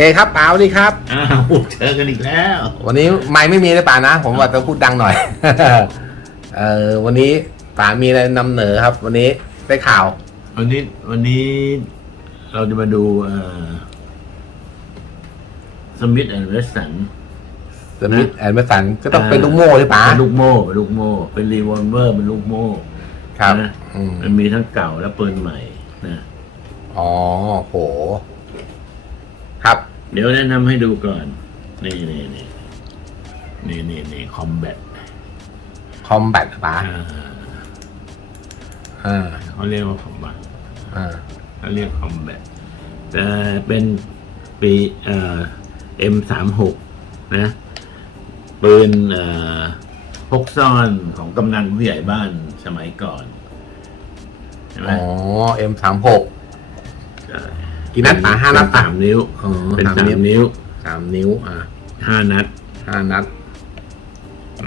อเคครับป๋าสวัสดีครับ อ้าวเจอกันอีกแล้ว วันนี้ไม่ไม่มีเลยป๋านะ ผมว่าจะพูดดังหน่อย เออวันนี้ป๋ามีอะไรนำเหนอครับ วันนี้ได้ข่าว วันนี้วันนี้เราจะมาดูเอ่อสมิธแอนด์เวสสันสมิธแอนด์เมสันก็ต้องเป็นลูกโม่เลยป๋าเป็นลูกโม่เป็นลูกโม่เป็นรีวอลเวอร์เป็นลูกโม่ครับนะอืมมันมีทั้งเก่าและปืนใหม่นะอ๋อโหครับ เดี๋ยวแนะนำให้ดูก่อน นี่นี่นี่นี่นี่นี่คอมแบทคอมแบทป๋าอ่าเขาเรียกว่าคอมแบทอ่าเขาเรียกคอมแบทแต่เป็นปีเอ่อ M สามหกนะปืนเอ่อพกซ่อนของกำนันผู้ใหญ่บ้านสมัยก่อนใช่ไหมอ๋อเอ็มสามหกใช่ กี่นัดป๋าห้านัดเป็นสามนิ้วอ๋อเป็นสามสามนิ้วนิ้วสามนิ้ว อ่าห้านัดห้านัด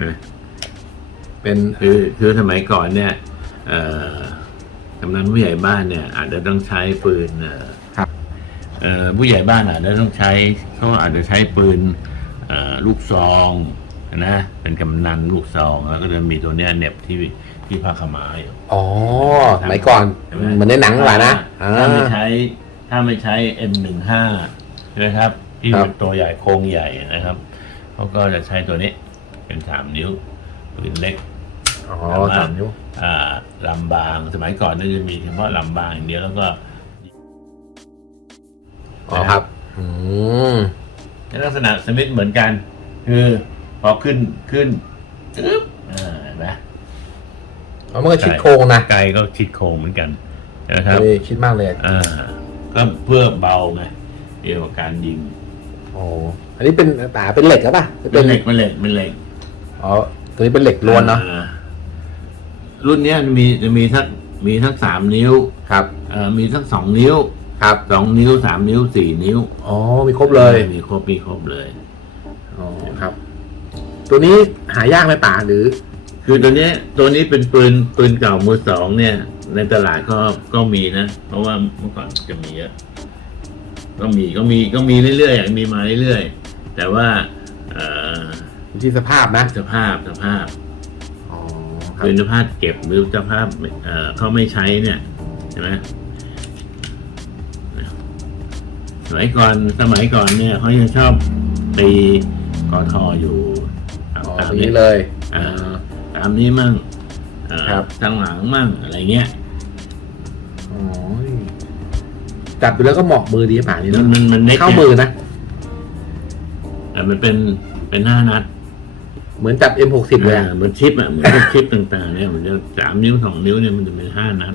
นะเป็นคือคือสมัยก่อนเนี่ยเอ่อกำนันผู้ใหญ่บ้านเนี่ย อาจจะต้องใช้ปืนเอ่อครับเอ่อผู้ใหญ่บ้านอาจจะต้องใช้เขาอาจจะใช้ปืนเอ่อลูกซองนะเป็นกำนันลูกซองแล้วก็จะมีตัวเนี้ยเหน็บที่ที่ผ้าขาวม้าอยู่อ๋อสมัยก่อนใช่ไหมเหมือนในหนังหว่านะอ่าถ้าไม่ใช้ ถ้าไม่ใช้ M15 ใช่ไหมครับที่ครับ เป็นตัวใหญ่โครงใหญ่นะครับเขาก็จะใช้ตัวนี้เป็นสามนิ้วปืนเล็ก อ๋อสามนิ้ว อ่าลำบางสมัยก่อนเนี่ยจะมีเฉพาะลำบางอย่างเดียวแล้วก็อ๋อครับ อืมลักษณะสมิธเหมือนกัน คือพอขึ้นขึ้นอึ๊บอ่าเห็นไหมอ๋อมันก็ชิดโครงนะไกลก็ชิดโค้งเหมือนกันนะครับ เฮ้ยคิดมากเลย อ่า ก็เพื่อเบาไงเกี่ยวกับการยิงโอ้อันนี้เป็นตาเป็นเหล็กหรือเปล่าเป็นเหล็กเป็นเหล็กเป็นเหล็กอ๋อตัวนี้เป็นเหล็กล้วนเนาะอ่รุ่นเนี้ยมีจะมีทั้งมีทั้งสามนิ้วครับเอ่อมีทั้งสองนิ้วครับสองนิ้วสามนิ้วสี่นิ้วอ๋อมีครบเลยมีครบมีครบเลยอ๋อครับ ตัวนี้หายากไหมป่าหรือ คือตัวเนี้ยตัวนี้เป็นปืนปืนเก่ามือสองเนี่ย ในตลาดก็ก็มีนะ เพราะว่าเมื่อก่อนจะมีเยอะก็มีก็มีก็มีเรื่อยๆมีมาเรื่อยๆแต่ว่าเอ่ออยู่ที่สภาพนะสภาพสภาพอ๋อครับคือสภาพเก็บหรือสภาพเอ่อเขาไม่ใช้เนี่ยใช่ไหมสมัยก่อนสมัยก่อนเนี่ยเขายังชอบตีกอทออยู่ตามอ๋อตามตัวนี้นี้เลยอ่า ตามนี้มั่งเอ่อครับ ทางหลังมั่งอะไรเงี้ยอ๋อจับดูแล้วก็เหมาะมือดีป่านี่มันเนาะมันมันเน็กเข้านี่ยมือนะ แต่มันเป็นเป็นห้านัดเหมือนจับ M60 เลยอะอ่าเหมือนชิปอะเหมือนพวกชิปต่างๆเนี่ยมันจะสามนิ้วสองนิ้วเนี่ยมันจะเป็นห้านัด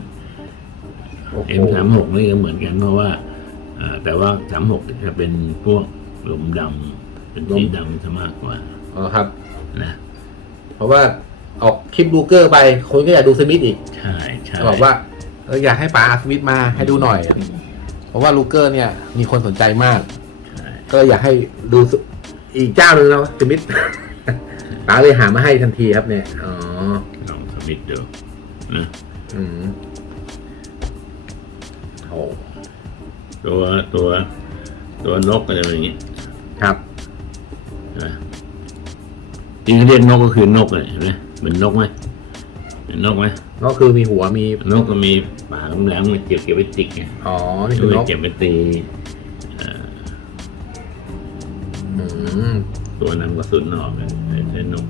โอ้โหเอ็มสามหกนี่ก็เหมือนกันเพราะว่าอ่า แต่ว่าสามหกจะเป็นพวกลมดำเป็นสีดำซะมากกว่าอ๋อครับ นะเพราะว่า ออกคลิปลูเกอร์ไปคนก็อยากดูสมิธอีกใช่ใช่บอกว่าเอออยากให้ป๋าอาสมิธมาให้ดูหน่อย เพราะว่าลูเกอร์เนี่ย มีคนสนใจมากใช่ก็เลยอยากให้ดูสอีกเจ้าหนึ่งแล้วสมิธป๋าเลยหามาให้ทันทีครับเนี่ย อ๋อลองสมิธดูนะอืมโอ้ตัวตัว ตัวนกอะไรอย่างเงี้ยครับนะจริงๆเรียกนกก็คือนกเลยเห็นไหม เหมือนนกไหมเป็นนกไหมก็คือมีหัวมี นกก็มีปากแหลมๆมันเก็บเก็บไว้ติกไงอ๋อ นี่คือนกเก็บไว้ตีอืมตัวนำกระสุนออกเลยใช้นก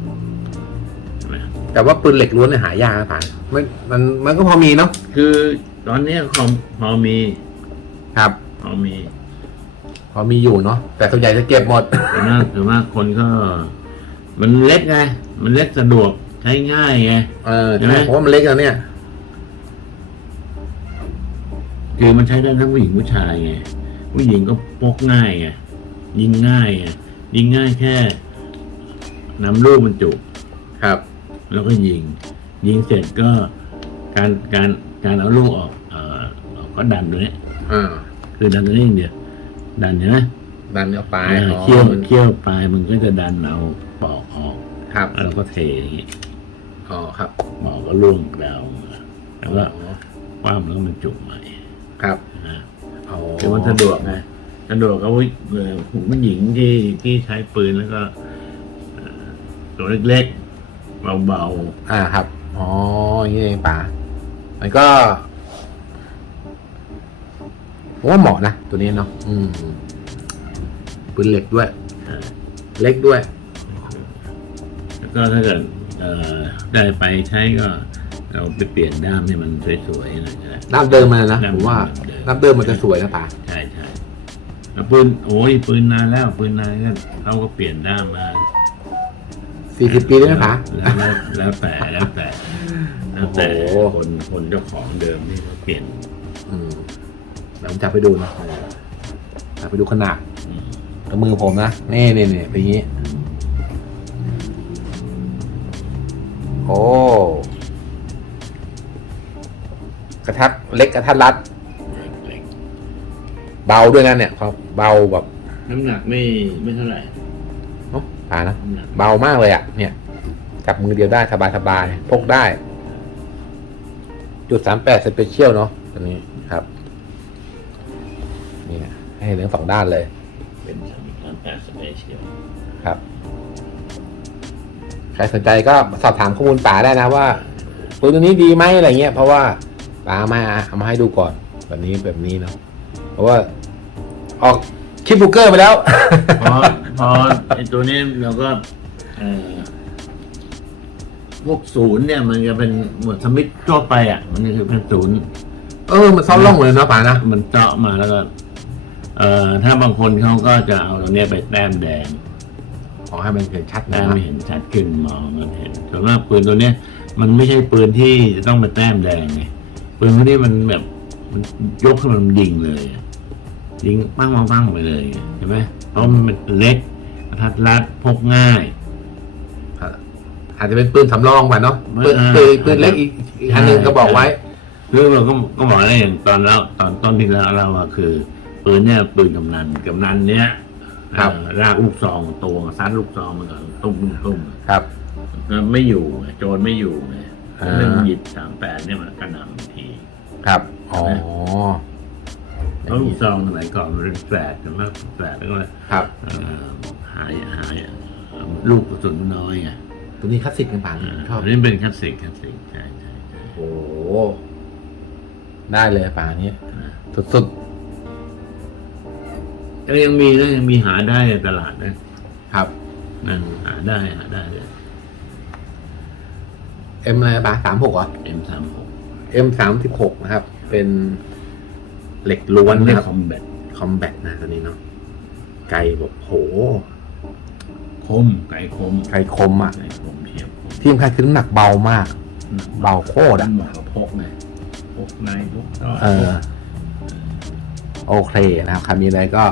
ใช่ไหมแต่ว่าปืนเหล็กล้วนเนี่ยหายากนะป๋ามันมันมันก็พอมีเนาะคือตอนเนี้ยพอพอมี ครับพอมี พอมีอยู่เนาะแต่ส่วนใหญ่จะเก็บหมดแต่มากแต่มากคนก็ มันเล็กไง มันเล็กสะดวก ใช้ง่ายไง เออใช่ไหม เพราะว่ามันเล็กแล้วเนี่ย คือมันใช้ได้ทั้งผู้หญิงผู้ชายไงผู้หญิงก็พกง่ายไงยิงง่ายไงยิงง่ายแค่นำลูกมันจุครับ แล้วก็ยิง ยิงเสร็จก็การการการเอาลูกออกเอ่อออกก็ดันตัวเนี้ยอ่า คือดันตัวนี้อย่างเดียวดันเห็นไหมดันออกไปเอออ๋อเคี่ยวมันเคี่ยวปลายมันก็จะดันเอาปอกออกครับ แล้วเราก็เทอย่างงี้ อ๋อครับปอกก็ล่วงดาวมาแล้วก็อ๋อคว้ามแล้วก็มันจุใหม่ครับนะอ๋อคือมันสะดวกไงสะดวกกับผู้เอ่อผู้หญิงที่ที่ใช้ปืนแล้วก็เอ่อตัวเล็กๆเบาอ่าครับอ๋ออย่างนี้เองป๋ามันก็ผมว่าเหมาะนะตัวนี้เนาะอืมปืนเหล็กด้วยๆเอ่อเล็กด้วย แล้วก็ถ้าเกิดเอ่อ ได้ไปใช้ก็เราไปเปลี่ยนด้ามให้มันสวยๆหน่อยก็ได้ด้ามเดิมมันนะด้ามผมว่าเดิมด้ามเดิมมันจะสวยนะป๋าใช่ใช่แล้วปืนโอ้ยปืนนานแล้วปืนนานก็เขาก็เปลี่ยนด้ามมาสี่สิบปีได้ไหมป๋าแล้วแล้วแล้วแต่แล้วแต่แล้วแต่โอ้โหคนคนเจ้าของเดิมที่เขาเปลี่ยนอืมเดี๋ยวผมจะไปดูนะจะไปดูขนาดอืมกับมือผมนะนี่นี่นี่เป็นอย่างนี้ โอ้กระทัดเล็กกระทัดรัดเล็กเบาด้วยนะเนี่ยครับเบาแบบๆน้ำหนักไม่ไม่เท่าไหร่โอ้ตายนะน้ำหนักเบามากเลยอะ เนี่ย จับมือเดียวได้สบายสบายพกได้ จุดสามแปดสเปเชียลเนาะตัวนี้ครับนี่นะให้เห็นทั้งสองด้านเลย เป็นสามสามแปดสเปเชียลครับ ใครสนใจก็สอบถามข้อมูลป๋าได้นะว่าปืนตัวนี้ดีไหมอะไรเงี้ย เพราะว่าป๋าเอามาเอามาให้ดูก่อนแบบนี้แบบนี้เนาะเพราะว่าออกคลิปบุกเกอร์ไปแล้วพอพอไอตัวนี้เราก็เอ่อพวกศูนย์เนี่ย มันจะเป็นหมวดสมิธทั่วไปอะ มันก็คือเป็นศูนย์ เออมันซ่อนร่องหมดเลยเนาะป๋านะมันเจาะมาแล้วก็ เอ่อถ้าบางคนเขาก็จะเอาตรงเนี้ยไปแต้มแดง ขอให้มันเห็นชัดแต้นะมไม่เห็นชัดขึ้นมองมันเห็นส่วนมากปืนตัวเนี้ย มันไม่ใช่ปืนที่จะต้องมาแต้มแดงไงปืนพวกนี้มันแบบมันยกขึ้นมามันยิงเลยอะยิงปั้งปั้งปั้งไปเลยเห็นไหมเพราะมันเป็นเล็กกระทัดรัดพกง่ายอาจจะเป็นปืนสำรองไปเนาะไม่ปืนอ่าปืนปืนเล็กอีกอีกอันหนึ่งก็บอกไว้ คือเราก็ก็บอกได้อย่างตอนเราตอนต้นที่แล้วเราอะคือปืนเนี่ยปืนกำนันกำนันเนี้ย ครับเอ่อรากลูกซองตัวซัดลูกซองมันก็ตุ้มตุ้มตุ้มครับก็ไม่อยู่ไงโจรไม่อยู่ไงอ่า เรื่องหยิบสามแปดเนี่ยมันกระหน่ำทีครับอ๋อเพราะลูกซองสมัยก่อนมันเป็นแฝดใช่ไหมแฝดแล้วก็ครับเอ่อหายหายลูกกระสุนน้อยไงตัวนี้คลาสสิกกันป่ะชอบ อันนี้เป็นคลาสสิกคลาสสิกใช่ใช่ใช่โอ้โห ได้เลยป่านี้นะสุดก็ ยังมีนะยังมีหาได้ในตลาดนะๆครับนั่นหาได้หาได้เลย M อะไรป่าสามหกเหรอ M สามหก M สามสิบหกนะครับ เป็นเหล็กล้วนไม่นะครับคอมแบทคอมแบทนะตัวนี้เนาะไกลบอกโห คม ไก่คม ไกลคมอะไก่คมเพียบคมที่สำคัญคือน้ำหนักเบามาก เบาโคตรดัอะนหมวกกับพกไงพกในพกต่อเออ โอเคนะครับใครมีอะไรก็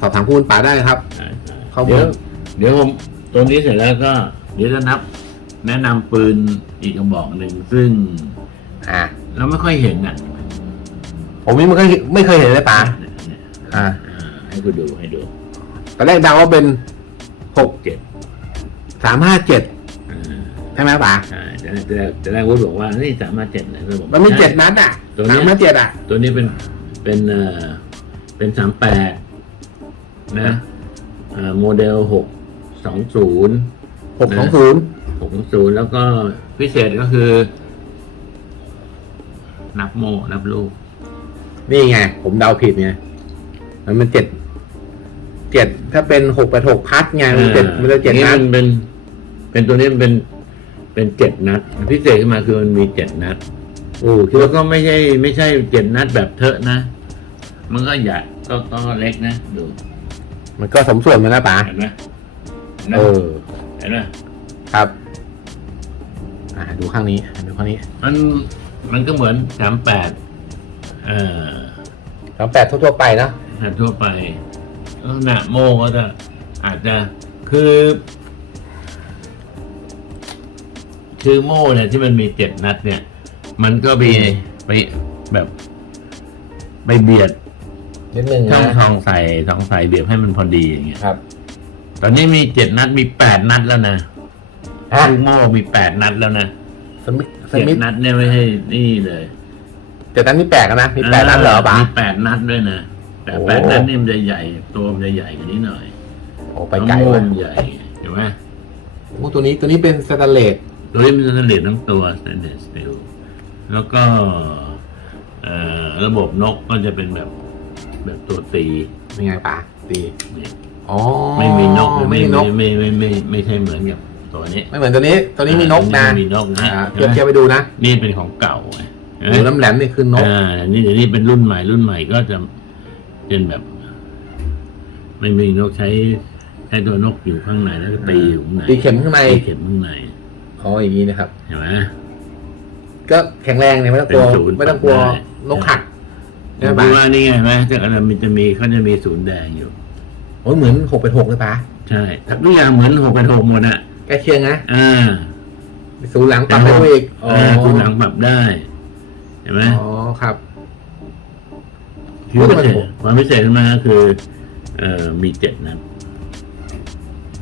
สอบถามคุณป๋าได้นะครับใช่ใช่ข้อมูลเดี๋ยวเดี๋ยวผมตัวนี้เสร็จแล้วก็ เดี๋ยวจะนับ แนะนำปืนอีกกระบอกหนึ่งซึ่งอ่าเราไม่ค่อยเห็นอะผมนี่มันก็ไม่เคยเห็นเลยป๋าเนี่ยเนี่ยอ่า อ่าให้คุณดูให้ดูตอนแรกเดาว่าเป็นหกเจ็ดสามห้าเจ็ดอ่าใช่ไหมป๋าใช่จะจะจะได้วุฒิบอกว่านี่สามารถเจ็ดนะผมมันมีเจ็ดนัดอะตัวเนี้สายมห้าเจ็ดอะ ตัวนี้เป็นเป็นเอ่อเป็นสามแปด นะเอ่อโมเดลหกสองศูนย์หกสองศูนย์หกศูนย์แล้วก็พิเศษก็คือ นับโมนับลูก นี่ไง ผมเดาผิดไงมันมันเจ็ดเจ็ดถ้าเป็นหกแปดหกพัดไงมันเจ็ดมันจะเจ็ดนี่นัดมันเป็น เป็นตัวนี้มันเป็นเป็นเจ็ดนัด พิเศษขึ้นมาคือมันมีเจ็ดนัดโอ้คิดแล้วว่าก็ไม่ใช่ ไม่ใช่เจ็ดนัดแบบเทอะนะ มันก็ใหญ่ก็ก็เล็กนะดู มันก็สมส่วนมันนะป๋าเห็นไหมเห็นไหมเออ เห็นไหมครับ อ่าดูข้างนี้ ดูข้างนี้มันมันก็เหมือนสามแปดเอ่อสามแปดทั่วๆไปเนอะถ้าทั่วไปลักษณะโม่ก็จะอาจจะคือ คือโม่เนี่ยที่มันมีเจ็ดนัดเนี่ย มันก็ไปไปแบบ ไปเบียด นิดนึงช่องนะทองใส่ทองใส่เบียดให้มันพอดีอย่างเงี้ย ครับ ตอนนี้มีเจ็ดนัดมีแปดนัดแล้วนะอะ ลูกโม่มีแปดนัดแล้วนะสมิธสเจ็ดมิธนัดเนี่ยไม่ให้นี่เลยเจ็ดนัดนี่แปลกนะมีแปดนัดเหรอป๋า มีแปดนัดด้วยนะโแต่โอ้ แปดนั้นเนี่ยมันจะใหญ่ตัวมันจะใหญ่กว่านี้หน่อยโอ้ไปไกลมะม่วว่ะงใหญ่เห็นไหมโอ้ตัวนี้ตัวนี้เป็นสแตนเลสตัวนี้มันจะเหลยทั้งตัว stainless steel แล้วก็เอ่อระบบนกก็จะเป็นแบบ แบบตัวตีเป็นไงป๋าตีเนี่ยอ๋อไม่มีนกไม่มีนกไม่ไม่ไม่ไม่ไม่ใช่เหมือนกับตัวนี้ ไม่เหมือนตัวนี้ ตัวนี้มีนกนะอัมีนกนะอ่าเทียบเทียบไปดูนะนี่เป็นของเก่าไงเห็นไหมหูน้ำแหลมนี่คือนกอ่านี่เดี๋ยวนี้เป็นรุ่นใหม่รุ่นใหม่ก็จะเป็นแบบ ไม่มีนกใช้ใช้ตัวนกอยู่ข้างในแล้วก็ตีอยู่ข้างในตีเข็มข้างในตีเข็มข้างในอ๋ออย่างนี้นะครับเห็นไหมก็แข็งแรงเนี่ยไม่ต้องกลัวเป็นศูนย์ไม่ต้องกลัวได้นกหัก ใช่ไหมดูป๋าว่านี่ไงไหมจากอะไรมันจะมีเขาจะมีศูนย์แดงอยู่ โอ้ยเหมือนหกเป็นหกเลยป๋าใช่ทุกอย่างเหมือนหกเป็นหกหมดอะใกล้เคียงนะอ่าศูนย์หลังปรับได้ด้วยอีกอ๋ออ่าคุณหลังปรับได้เห็นไหมอ๋อครับ ที่พิเศษความพิเศษขึ้นมาก็คือ เอ่อมีเจ็ดนัด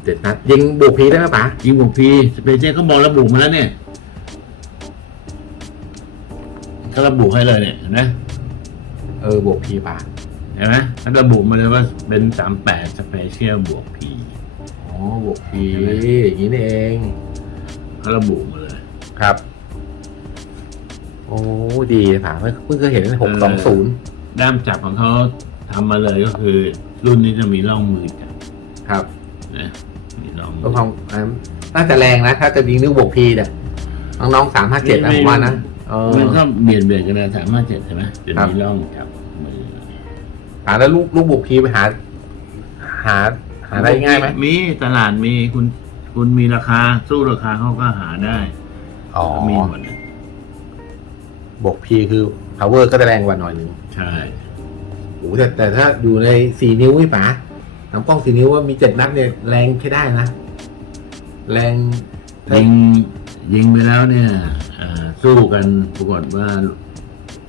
เจ็ดนัดยิงบวกพีได้ไหมป๋ายิงบุกพีสเปเชียลเขาบอกระบุมาแล้วเนี่ยเขาระบุให้เลยเนี่ยเห็นไหม เออบวกพีป๋าเห็นไหมเขาระบุมาเลยว่าเป็นสามแปดสเปเชียลบวกพีอ๋อบวกพีใช่ไหมอย่างนี้นี่เองเขาระบุมาเลยครับ โอ้ดีป๋าเพิ่งเคยเห็นหกสองศูนย์ด้ามจับของเขาทำมาเลยก็คือ รุ่นนี้จะมีร่องมือจับครับนะมีร่องมืก็ความอ่าน่าจะแรงนะ ถ้าจะยิงนิ้วบวกพีเนี่ยน้องๆสามห้าเจ็ดนะผมว่านะเออ มันก็เบียดเบียดกันนะสามห้าเจ็ดใช่ไหมจะครับมีร่องจับมือหาแล้วลูกลูกบวกพีไปหา หา หาได้ง่ายไหมมีตลาดมีคุณคุณมีราคา สู้ราคาเขาก็หาได้อ๋อมีหมดนะบวกพีคือ power ก็จะแรงกว่าหน่อยหนึ่งใช่โอ้แต่แต่ถ้าอยู่ในสี่นิ้วนี่ป๋าลำกล้องสี่นิ้วว่ามีเจ็ดนัดเนี่ยแรงใช้ได้นะ แรงถ้ายิง ยิงไปแล้วเนี่ยเอ่อสู้กันปรากฏว่า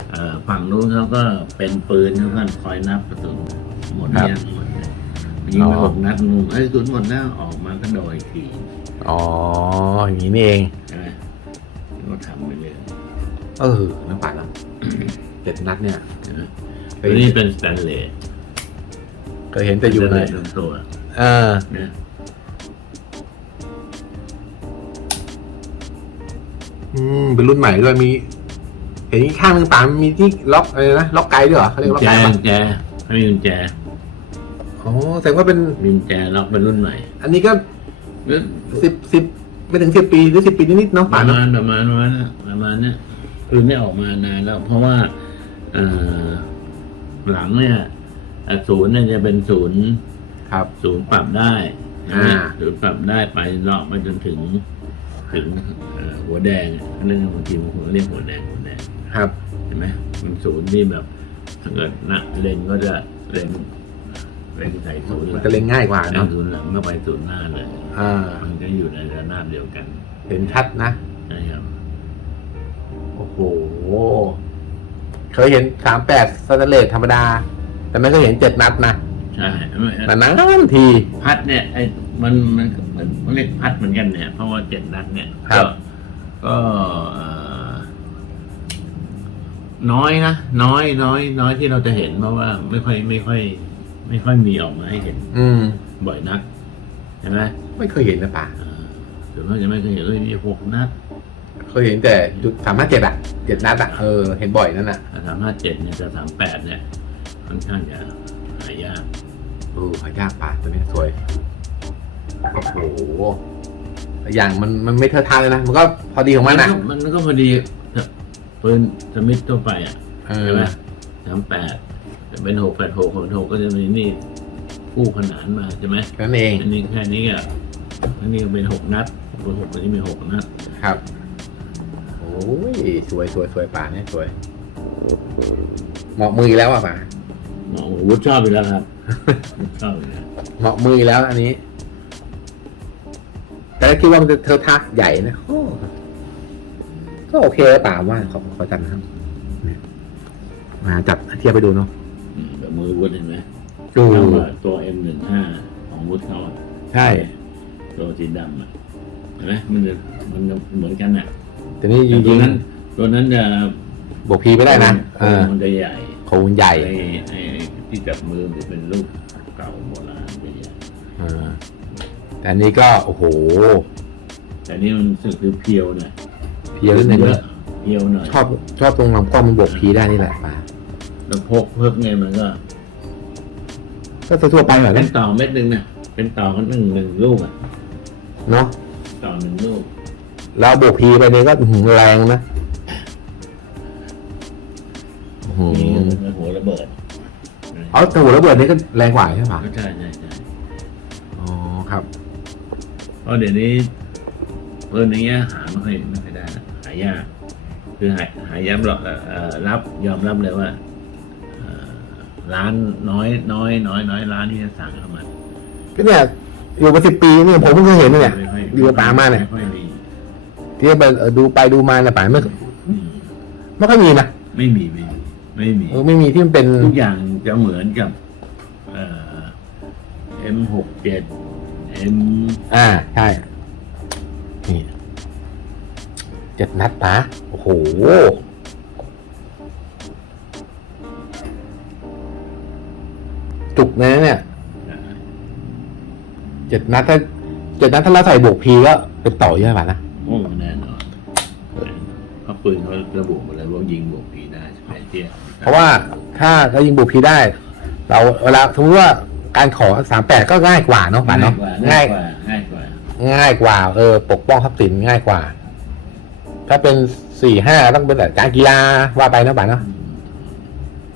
เอ่อฝั่งนู้นเขาก็เป็นปืนเขาก็คอยนับกระสุนหมดยังหมดเนี่ยยิงไปหกนัดงูไอ้ยกระสุนหมดแล้วออกมาก็โดยทีอ๋ออย่างนี้นี่เองใช่ไหมก็ทำไปเลยเออน้ำป่าแล้วเจ็ดนัดเนี่ยใช่ไหมเคตัยวนี้เป็นสแตนเลสเคยเห็นแต่อยู่ในสแตนเลสทั้งตัว เออ อืมเป็นรุ่นใหม่ด้วยมีเห็นอีกข้างหนึ่งป่ามีที่ล็อกอะไรนะล็อกไกด์ด้วยเหรอเขาเรียกล็อกแจไกด์กุป่ะญแจไม่มีกุญแจอ๋อแสดงว่าเป็น มีกุญแจล็อกเป็นรุ่นใหม่อันนี้ก็หรือสิบสิบไม่ถึงสิบปีหรือสิบปีนิดๆเนาะปป่าระเนาะมาณประมาณประมาณนั้นประมาณเนี้ยคือไม่ออกมานานแล้ว เพราะว่าเอ่อหลังเนี่ยอะศูนย์เนี่ยจะเป็นศูนย์ ครับ ศูนย์ปรับได้นะอ่า ศูนย์ปรับได้ไปเลาะไปจนถึง ถึงเอ่อหัวแดงอันนั้นบางทีมันเรียกหัวแดงหัวแดงครับเห็นไหมมันศูนย์ที่แบบถ้าเกิดนะเลนก็จะเลนเลนใส่ศูนย์มันจะเล็งง่ายกว่าเลเนาะนศูนย์หลังก็ไปศูนย์หน้าเลยอ่ามันก็อยู่ในระนาบเดียวกัน เห็นชัดนะนะครับโอ้โหเคยเห็นสามแปดสแตนเลสธรรมดา แต่ไม่เคยเห็นเจ็ดนัดนะใช่นานๆทีพัดเนี่ยไอ้ มันมันมันมันเรียกพัดเหมือนกันเนี่ย เพราะว่าเจ็ดนัดเนี่ยครับก็ก็เอ่อน้อยนะน้อยน้อยน้อยที่เราจะเห็นเพราะว่าไม่ค่อยไม่ค่อย ไม่ค่อยมีออกมาให้เห็นอืม บ่อยนักใช่ไหมไม่เคยเห็นนะป่าอ่าส่วนมากจะไม่เคยเห็นเอ้ยมีหกนัดเคยเห็นแต่จุดสามห้าเจ็ดอะเจ็ดนัดอะเออเห็นบ่อยนั่นอะสามห้าเจ็ดเนี่ยจะสามแปดเนี่ยค่อนข้างจะหายาก เออหายากป่าตัวนี้สวย โอ้โหแต่อย่างมันมันไม่เท่าทานเลยนะ มันก็พอดีของมันนะก็มันก็พอดีกับปืนสมิธทั่วไปอะเออใช่ไหมสามแปดแต่เป็นหกแปดหกหกหกก็จะมีนี่คู่ขนานมาใช่ไหมนั่นเองอันนี้แค่นี้อะอันนี้ก็เป็นหกนัดตัวหกอันนี้มีหกนัดครับโอ้ยสวยสวยสวยป่าเนี่ยสวยเหมาะมืออีกแล้วอะป่าหมอวุฒิชอบอยู่แล้วครับวุฒิชอบอยู่แล้วเหมาะมืออีกแล้วอันนี้ แต่คิดว่ามันจะเทอทักใหญ่นะโอ้ก็โอเคแล้วป่าว่าขอขอจัดนะครับเนี่ยมาจับเทียบไปดูเนาะอืมแบบมือวุฒิเห็นไหมดูเท่ากับตัว M หนึ่งห้าของวุฒิเขาอะใช่ ตัวสีดำอะเห็นไหมมันจะมันจะเหมือนกันอะแต่นี่จแต่ตัริวงนั้น ตัวนั้นจะๆบวกพีไม่ได้นะเออมันจะใหญ่โคงใหญ่ไอ้ไอ้ที่จับมือมันจะเป็นรูปเก่าโบราณไปอย่าง อ่าแต่อันนี้ก็โอ้โหแต่นี่มันรู้สึกคือเพียวนะเพียวนิดนึงเยอะเพียวหน่อยชอบชอบตรงลำกล้องมันบวกพีได้นี่แหละป่าแล้วพกเพิ่มไงมันก็ก็ทั่วๆไปแบบเป็นั้นนต่อเม็ดหนึ่งนะเป็นต่อกันหนึ่งหนึ่งลูกอะเนาะต่อหนึ่งลูกแล้วบวกพีไปเนี่ยก็อื้อหือแรงนะอื้อหืนี่อมันหัวระเบิดเอาแต่หัวระเบิดนี่ก็แรงกว่าใช่ป่ะก็ใช่ใช่ใช่อ๋อครับ เพราะเดี๋ยวนี้เพิ่นอย่างเงี้ยหาไม่ค่อยไม่ค่อยได้ละหายากคือหายหายากหรอกเอ่อรับยอมรับเลยว่าเอ่อร้านน้อยน้อยน้อยน้อยร้านที่จะสั่งเข้ามาก็เนี่ยอยู่มาสิบปีเนี่ยผมเพิ่งเคยเห็นเนี่ยไม่ค่อยอยู่กับป่ามาเนี่ยไม่ค่อยดีที่ไปเอ่อดูไปดูมาเนี่ยป่าไม่อืมไม่ค่อยมีนะไม่มีไม่มีไม่มีเออไม่มีที่มันเป็นทุกอย่างจะเหมือนกับเอ่อ M หกเจ็ด M อ่าใช่นี่เจ็ดนัดปะโอ้โหจุกเลยนะเนี่ยเจ็ดนัดถ้าเจ็ดนัดถ้าเราใส่บวกพีก็เป็นต่อเยอะป่ะนะโอ้แน่นอนเพราะปืนเขาระบุมาเลยว่ายิงบวกผีได้ใช่ไหมเที่ยเพราะว่าถ้าเรายิงบวกพีได้ เราเวลาสมมติว่า การขอสามแปดก็ง่ายกว่าเนาะป่ะเนาะง่าง่ายยกว่าง่ายกว่า ง่ายกว่า เออ ปกป้องทรัพย์สินง่ายกว่า ถ้าเป็นสี่ห้าต้องเป็นแบบการกีฬาว่าไปเนาะป่ะเนาะ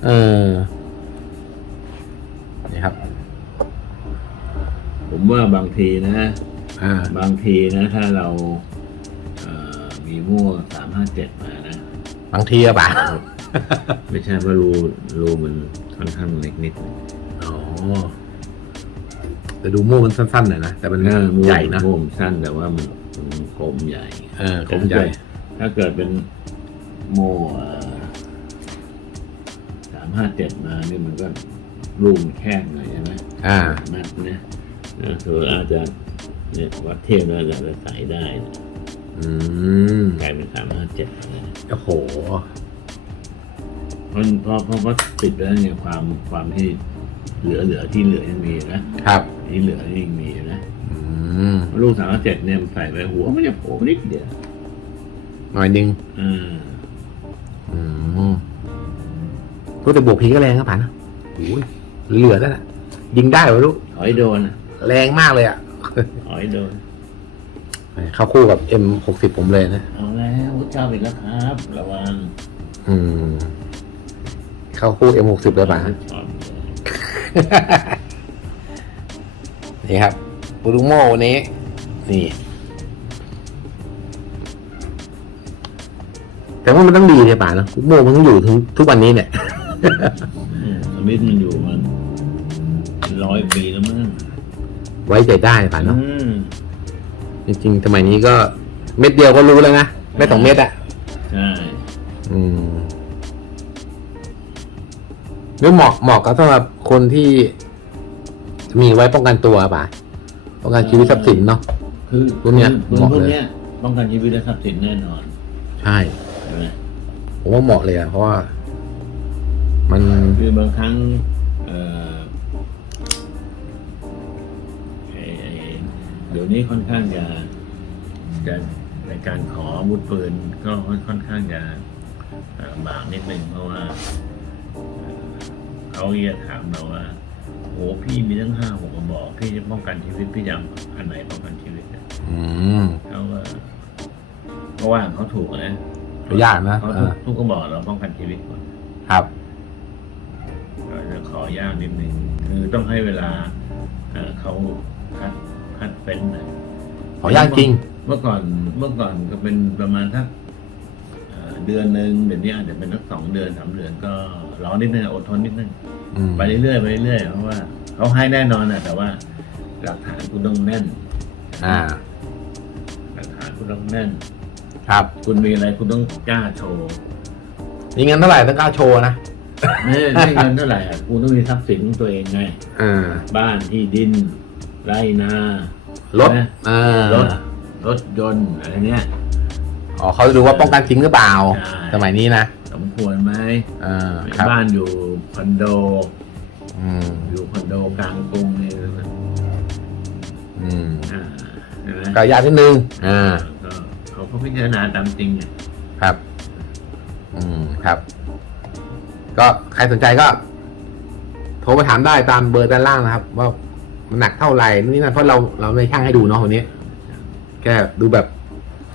เออนี่ครับ ผมว่าบางทีนะอ่าบางทีนะ ถ้าเราเอ่อมีมั่วสามห้าเจ็ดมานะ บางทีอะป่ะไม่ใช่ว่ารูรูมันค่อนข้างเล็กนิดอ๋อ แต่ดูมู่มันสั้นๆหน่อยนะ แต่มันเออมั่วใหญ่นะมั่วมันสั้นแต่ว่ามันมันกลมใหญ่เออผมใหญ่ ถ้าเกิดเป็นโม่สามห้าเจ็ดมาเนี่ยมันก็รูมนแคบหน่อยใช่ไหมอ่านัดเนี่ยนะคืออาจจะเนี่ยวัดเทียบแล้วอาจจะใส่ได้นะอืมกลายเป็นสามห้าเจ็ดเลยโอ้โหเพราะเพราะเพราะว่าติดแล้วเนี่ยความความที่เหลือเหลือที่เหลือยังมีนะครับ ที่เหลือยังมีนะอืมลูกสามห้าเจ็ดเนี่ยมันใส่ไปหัวมันจะโผล่นิดเดียวหน่อยนึงอ่าอืมก็แต่บวกพีก็แรงครับป่ะนะโอ้ยเหลือแล้วนะยิงได้เหรอลูกถอยโดนอะแรงมากเลยอะถอยโดน เข้าคู่กับ M หกสิบผมเลยนะ เอาแล้วพุทธเจ้าอีกแล้วครับ ระวังอืม เข้าคู่ M หกสิบเลยป่ะชอบเลย นี่ครับปูรุโมวันนี้ นี่ แต่ว่ามันต้องดีใช่ป่ะเนอะปูรุโมมันต้องอยู่ถึงทุกวันนี้เนี่ยอืมสมิธมันอยู่มันร้อยปีแล้วมั้งไว้ใจได้ป่ะเนาะอืมจริงๆสมัยนี้ก็เม็ดเดียวก็รู้แล้วนะไม่สองเม็ดอะใช่อืมหรือเหมาะเหมาะกับสำหรับคนที่ มีไว้ป้องกันตัวป่ะป้องกันชีวิตทรัพย์สินเนาะ คือพวกเนี้ยปืนเหมาะพวกเลยเนี้ยป้องกันชีวิตและทรัพย์สินแน่นอนใช่ ใช่ไหมผมว่าเหมาะเลยอะเพราะว่า มันคือบางครั้ง เอ่อไอ้ไอ้เดี๋ยวนี้ค่อนข้างจะจะในการขออาวุธปืนก็ค่อนข้างจะเอ่อบางนิดนึงเพราะว่าเอ่อเขาจะถามเราว่า โหพี่มีตั้งห้าหกกระบอก พี่จะป้องกันชีวิตพี่จะเอาอันไหนป้องกันชีวิตเนี่ยอืมเขาก็เพราะว่าเขาถูกนะยากนะเขาเอทุกอทุกกระบอกเราป้องกันชีวิตก่อนครับก็จะขอยากนิดนึงคือต้องให้เวลาเอ่อเขาคัดคัดเป็นนะ ขอยากจริง เมื่อก่อนเมื่อก่อนก็เป็นประมาณสักเอ่อเดือนหนึ่งเดี๋ยวนี้อาจจะเป็นสักสองเดือนสามเดือนก็รอนิดนึงอดทนนิดนึงอืม ไปเรื่อยๆไปเรื่อยๆเพราะว่าเขาให้แน่นอนนะแต่ว่าหลักฐานคุณต้องแน่น อ่าหลักฐานคุณต้องแน่น ครับ คุณมีอะไรคุณต้องกล้าโชว์มีเงินเท่าไหร่ต้องกล้าโชว์นะไม่ไม่เงินเท่าไหร่อะคุณต้องมีทรัพย์สินของตัวเองไงอ่าบ้านที่ดินไรนารถนะอ่ารถรถยนต์อะไรเนี้ยอ๋อเขาจะดูว่าป้องกันจริงหรือเปล่าใช่สมัยนี้นะสมควรไหมอ่าครับบ้านอยู่ คอนโด อืมอยู่คอนโดกลางกรุงนี่นะอืมอ่าใช่ไหมก็ยากนิดนึงอ่าก็เขาก็พิจารณาตามจริงอะครับ อืมครับ ก็ใครสนใจก็ โทรไปถามได้ตามเบอร์ด้านล่างนะครับ ว่ามันหนักเท่าไหร่นี่นั่นเพราะเราเราไม่ช่างให้ดูเนาะวันนี้ แค่ดูแบบ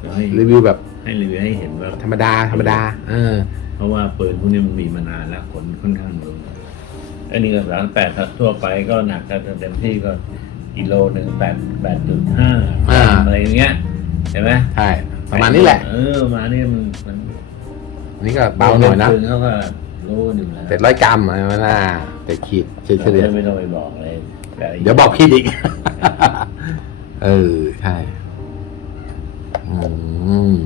ก็ให้รีวิวแบบ ให้รีวิวให้เห็นว่า ธรรมดา ธรรมดา เออ เพราะว่าปืนพวกนี้มันมีมานานแล้วคนค่อนข้างรู้อันนี้ก็สามแปดทั่วไปก็หนักกันเต็มที่ก็กิโลหนึ่งแปดแปดจุดห้าอ่าอะไรอย่างเงี้ยเห็นไหมใช่ประมาณนี้แหละ เออประมาณนี้มันมันอันนี้ก็เบาหน่อยนะปืเขาก็รู้อยู่แล้วเจ็ดร้อยกรัมอะไรมาน่าเจ็ดขีดเฉลี่ยเฉลี่ยไม่ต้องไปบอกอะไรแต่เดี๋ยวบอกพี่อีก เออ ใช่ อืม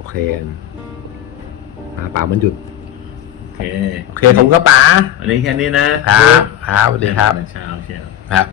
โอเคมาป่ามันหยุด โอเค โอเคผมก็ป๋าวันนี้แค่นี้นะครับครับสวัสดีครับ เช้าเช้า